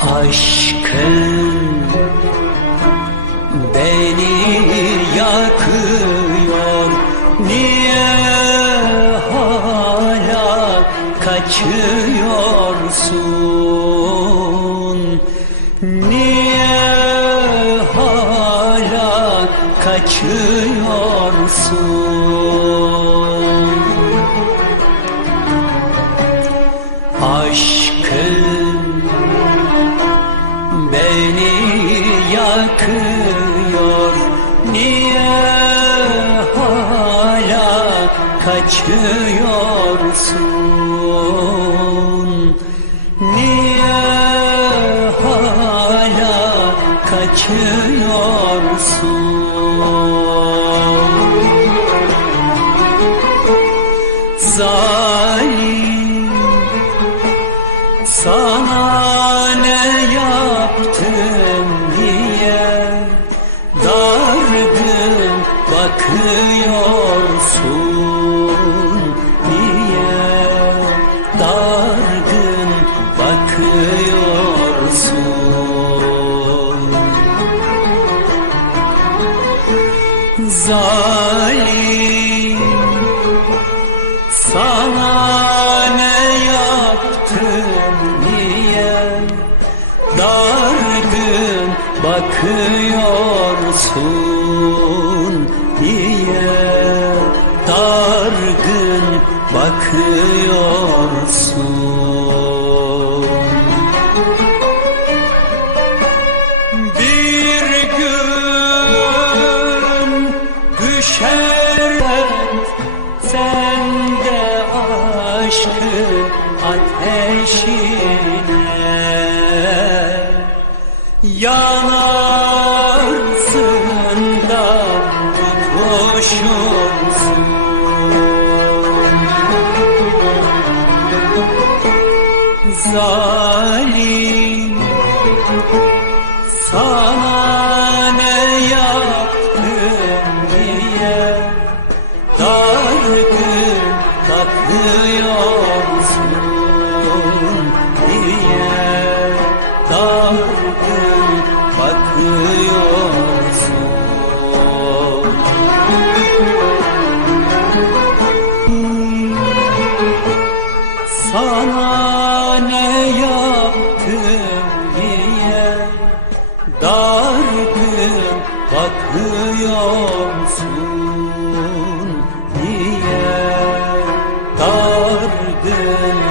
Aşkın beni yakıyor. Niye hala kaçıyorsun? Niye hala kaçıyorsun Aşkın beni yakıyor. Niye hala kaçıyorsun? Niye hala kaçıyorsun sana ne yaptım diye dargın bakıyorsun diye. Dargın bakıyorsun. Zalim bakıyorsun diye dargın bakıyorsun. Bir gün düşer sen de aşkın ateşine tutuşursun zalim sana ne yaptım diye dargın bakıyorsun diye. Dargın bakıyorsun sana ne yaptım diye dargın bakıyorsun diye. Dargın